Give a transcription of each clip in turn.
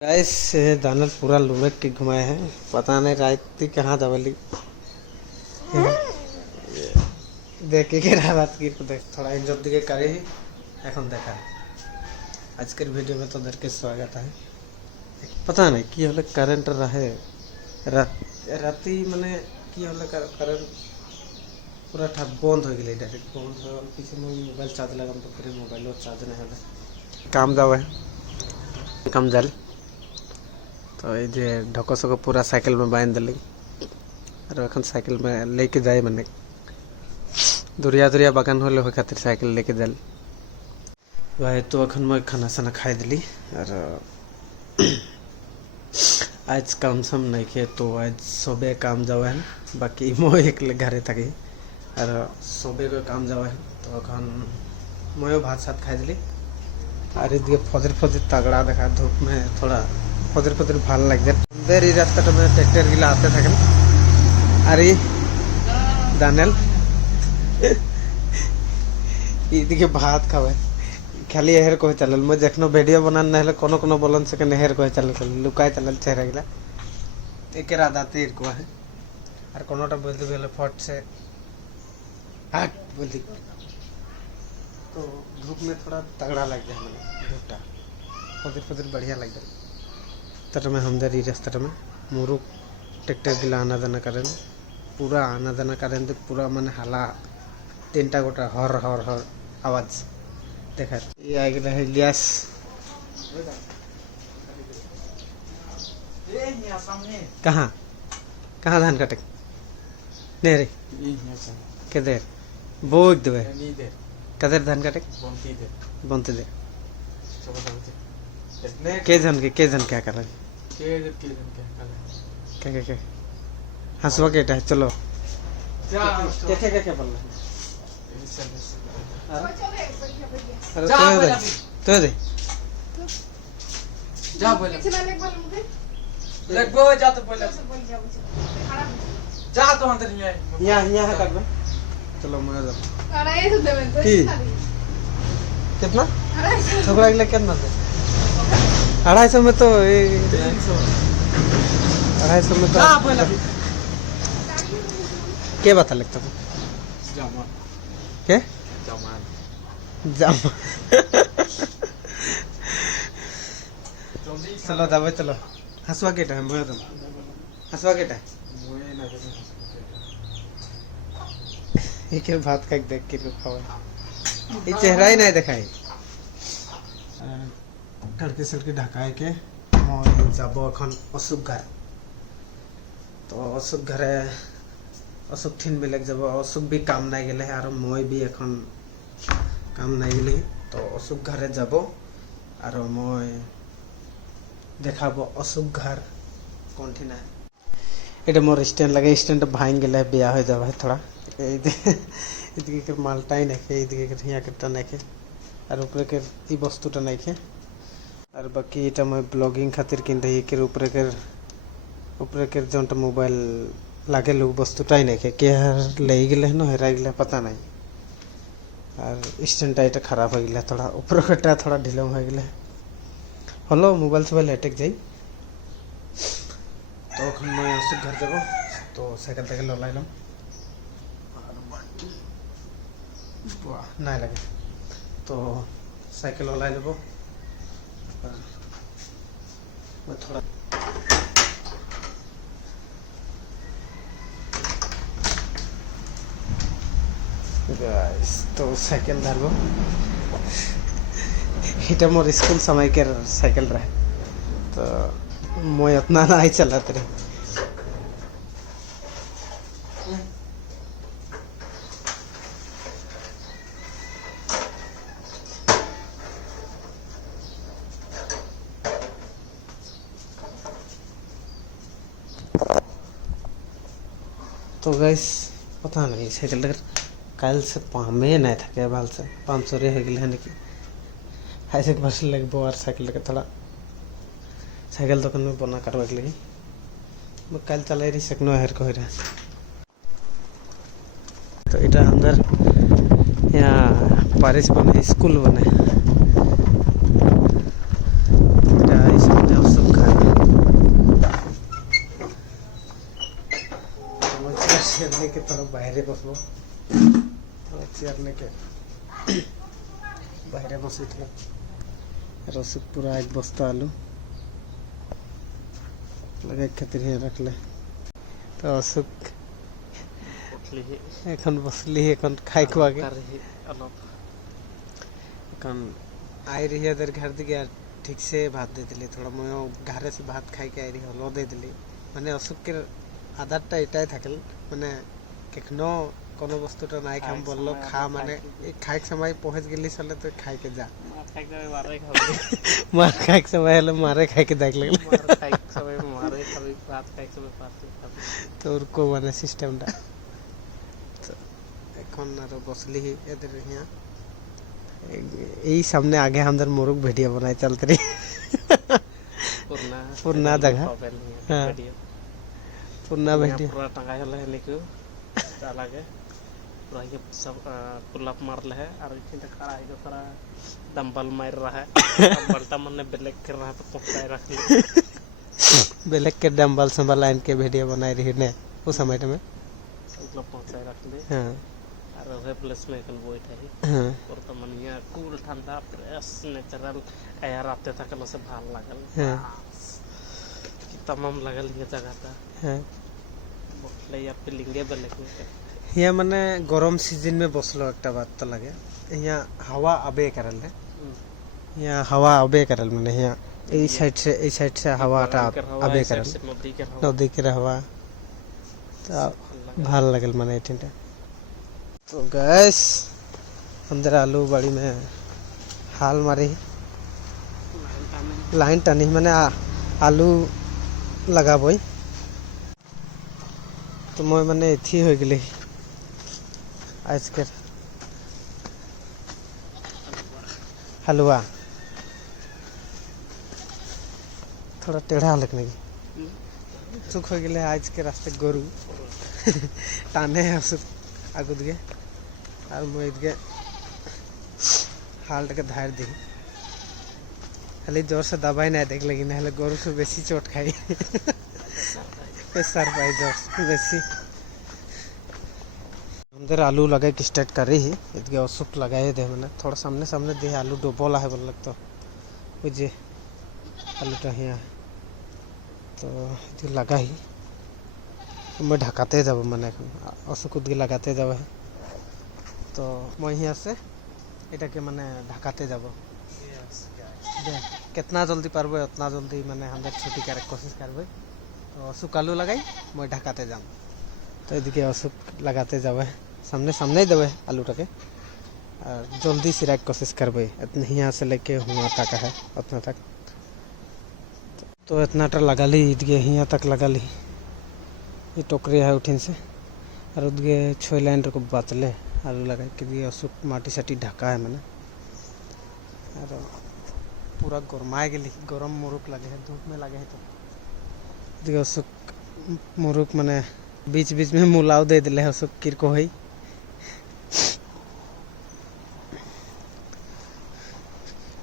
Guys दानव पूरा लुमेक के घुमाए हैं। पता नहीं रात कहाँ दबली देखे के रात की देख थोड़ा इज्जत दिखे करे ही এখন দেখা আজকের ভিডিও में তোদেরকে स्वागत है। पता नहीं কি হলে কারেন্ট रहे রাতি মানে কি হলে কারেন্ট पूरा ठाक बंद हो गए डायरेक्ट बंद हो पीछे में मोबाइल चार्ज लगाम तो फिर मोबाइल चार्ज नहीं होले काम जाओ है काम जाल तो ये ढको सको पूरा साइकिल में बांध दिली और एखन साइकिल में लेके जाए मैंने दुरिया दुरिया बागान होले हो खातिर साइकिल लेके जाल भाई। तो एखन मैं खाना साना खाई दिली और आज काम सम नहीं खे तो आज सबे काम जाओ है बाकी मैं एक घरे थकी और सबे को काम जाओ है तो एखन मैं भात साथ खाई दिली और ये फजर फजर तगड़ा देखा धूप में थोड़ा फजर फजर ভালো লাগছে। আমাদের এই রাস্তাটা में ট্রাক্টর গুলো আসতে থাকেন আর এই দানেল এইদিকে ভাত খাবে খালি এহের কই চালল মই দেখনো ভিডিও বানান না হলে কোন কোন বলন से নেহের কই চালল লুকাই চালল চেহারা গিলা একের আদাতে এরকম है আর কোনটা বলতে গেলে ফট से हट बोलती तो धूप में थोड़ा तगड़ा लग जाए हमें धूपटा फजर फजर बढ़िया लग जाए तर में हम दे रास्ता में मुरुक ट्रैक्टर गिला आना जाना करें पूरा आना जाना करें तो पूरा मन हाला तीन टा गोटा हर हर हर आवाज देखा ये आ गया है इलियास कहाँ कहाँ धान काटे नहीं रे किधर बोझ देवे किधर धान काटे बनते दे के जन क्या कर रहे क्या हंसवा के है चलो क्या बोल रहे तो दे जा बोल लगबो जा तो बोल जा तो अंदर यहाँ कर दो चलो मैं जा की कितना छोकरा के कितना दे 250 में तो 250 में तो क्या बता लगता तू क्या जामा चलो जावे चलो हंसवा के टाइम मैं तुम हंसवा के टाइम ये क्या बात का देख के खावा ये चेहरा ही नहीं दिखाई टर्की सलकी ढकाए के मैं जाबो এখন অসুখ ঘর तो অসুখ ঘরে অসুখ ঠিন বেলেগ যাব অসুখ भी काम নাই গেলে আর মই भी এখন काम নাই গেলে তো অসুখ ঘরে যাব আর মই দেখাবো অসুখ ঘর কোনটি না এটা মোর স্ট্যান্ড লাগে স্ট্যান্ড ভাঙ গেলে বিয়া হয়ে যাবে थोड़ा এদিকে के মালটাই নাকি এদিকে के হিয়া কেটা নাকি আর উপরে के এই বস্তুটা নাকি और बाकी এটা मैं ब्लॉगिंग खातिर किन रही के ऊपर के जोंटा मोबाइल लागे लोग वस्तुटाई नहीं के ले गए न हेरा गए पता नहीं और स्टैंड टाइट खराब हो गया थोड़ा ऊपर कटा थोड़ा ढिलो हो गया हलो मोबाइल से लेटेक जाई तो मैं असुख घर যাব तो साइकिल तक ललाइलम ना लगे तो साइकिल ललाई लेब मैं थोड़ा गाइस तो साइकिल धरबो এটা मोर स्कूल समय के साइकिल रहे तो मैं उतना नहीं चलत रे तो गाइस पता नहीं साइकिल कल से पामे नहीं थके बाल से 500 रे हो गए कि ऐसे बस लगबो और साइकिल के थोड़ा साइकिल दुकान में बना करवा के लगी मैं कल चला रही सकनो हेर को रहा तो इटा अंदर यहाँ पारिस बने स्कूल बने इटा इसमें सब लेके थोड़ा बाहरे बसबो थोड़ा चेयर लेके बाहरे बसी थी रसुक पूरा एक बस्ता आलू लगे खातिर ही रख ले तो असुक এখন बसली এখন खाई खुआ के এখন आई रही है घर दिखे ठीक से भात दे दिली थोड़ा मैं घरे से भात खाई के आई रही हलो दे दिली মানে অসুখের আদারটা এটাই থাকেল মানে কেখনো কোনো বস্তুটা নাই খাম বললো খা মানে এই খাইক সময় পৌঁছ গেলি চলে তো খাইকে যা মার খাইক সময় হলে মারে খাইকে দেখ লাগলে তোর কো মানে সিস্টেমটা এখন আর বসলি এদের হিয়া এই সামনে আগে আমাদের মোরগ ভিডিও বানাই চলতে রে पूर्णा जगह पूर्णा बैठी पूरा टंगा है लेके चला के रही के सब पुलअप मार ले है और इतने खड़ा है जो खड़ा डंबल मार रहा है डंबल मन ने ब्लैक कर रहा है तो पकड़ा रख ले ब्लैक के डंबल संभाल लाइन के वीडियो बनाई रही ने उस समय में मतलब पकड़ा रख ले हां और वह प्लस में कल वो है हां और तो मन ये कूल ठंडा फ्रेश नेचुरल एयर आते था कल से भाल लागल हां तमाम लगल ये जगह था हां बोले या फीलिंगे ब्लैक में यहाँ माने गरम सीजन में बसलो एकटा बात तो लगे यहाँ हवा अबे करल है यहाँ हवा अबे करल माने यहाँ এই সাইড से हवाটা अबे करल नदी के हवा तो ভাল लगल माने एठिनटा तो गैस अंदर आलू बाड़ी में हाल मारी लाइन टानी माने आलू लगाबई तो मैं माने एथी हो गली आज के हलवा थोड़ा टेढ़ा लगने की सुख हो गए आज के रास्ते गोरु टाने है आगुद गे और मैं हाल्ट के धार दी खाली जोर से दबाई ना देख लगी ना गोरु से बेसी चोट खाई प्रेशर पाई जोर से बेसी अंदर आलू लगा के स्टार्ट कर रही है इतने असुख लगाए दे मैंने थोड़ा सामने सामने दे आलू डुबोला है बोल लगता बुझे आलू टहिया तो ये लगा ही मैं ढकाते जब मैंने असुख उदगे लगाते जब है तो मैं यहाँ से इटा के मैंने ढकाते जब कितना जल्दी पारबो उतना जल्दी मैंने हम छुट्टी कर कोशिश करबे तो असुख आलू लगाई मैं ढकाते जाम तो इधर असुख लगाते जावे सामने सामने ही देवे आलू टके और जल्दी सिरा कोशिश करबे इतने यहाँ से लेके हुआ तक है उतना तक तो इतना टा लगा ली इधर यहाँ तक लगा ली ये टोकरी है उठिन से और उधगे 6 लाइन को बातले आलू लगा के दिए असुख माटी साटी ढका है मैंने और पूरा गरमाए गली गरम मुरुक लगे है धूप में लगे है तो दिखे असुख मुरुक मैंने बीच बीच में मुलाव दे दिले है असुख किर को है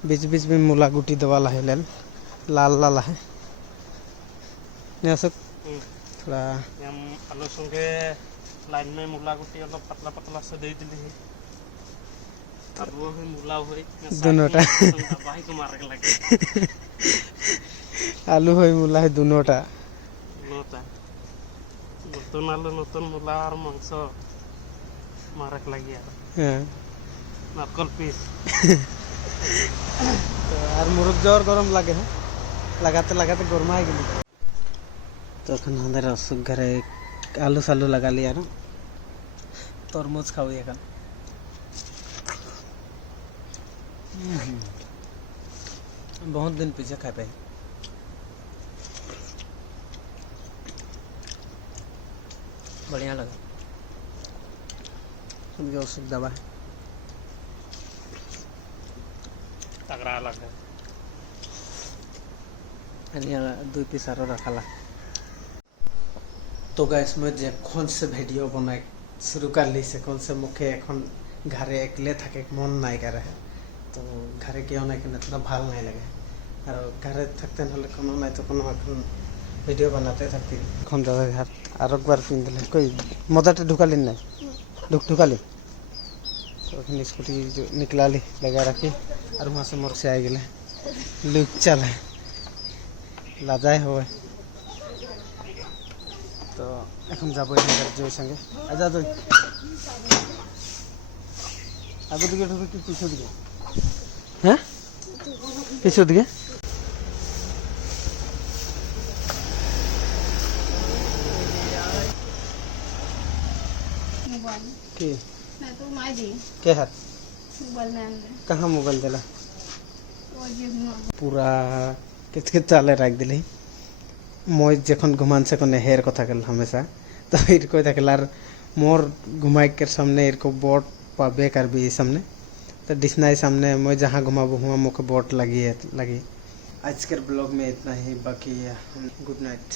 बीच बीच में मुला गुटी दवा ला है लाल लाल है असुख थोड़ा हम आलू संगे लाइन में मुला गुटी और पतला पतला से दे दिले है अब वो है मुला हुई दोनों टा भाई को मार के लगे आलू है मुला है दोनों टा लोटा नतुन आलू नतुन मुला और मांस मारक लगी यार हां नकल पीस तो यार मुरुक जोर गरम लगे है लगाते लगाते गरमा गई तो এখন আমাদের असुख घरे आलू सालू लगा लिया ना तरमुज खाओ এখন बहुत दिन पीछे खा पाए बढ़िया लगा उनके असुख दवा है तगड़ा लगा दुई पीस आरो रखाला तो गाइस मैं जखन से वीडियो बनाई शुरू कर ली से कौन से मुखे এখন घरे एकले থাকে मन নাই करे तो घरे क्यों ना कि इतना ভাল नहीं लगे और घरे থাকতে হলে কোনো নাই তো কোনো এখন वीडियो बनाते থাকতি এখন দাদা ঘাট আর একবার পিন দিলে কই মজাটা ঢুকালি না ঢুকালি तो फिर स्कूटी जो निकला ली लगा रखी और वहाँ से मोर से आ गए लुक चले लाजाए हो तो এখন যাব এখানকার জয়ের সঙ্গে আজা তুই আগে দিকে ঢুকে কি পিছু দিকে হ্যাঁ পিছু দিকে मोबाइल কি मैं तो माई दी কে হাত मोबाइल में अंदर कहाँ मोबाइल दिला वो जी हुआ पूरा किसके चाले रख दिली মই যখন ঘুমানছে কোনে হের কথা গেল হামেশা তো এর কই থাকলে আর মোর ঘুমাইকের সামনে এরকম বোর্ড পাবে করবি সামনে तो डिस्नाई सामने मैं जहाँ घुमाबू हुआ मुझे बोट लगी है लगी। आज के ब्लॉग में इतना ही, बाकी गुड नाइट।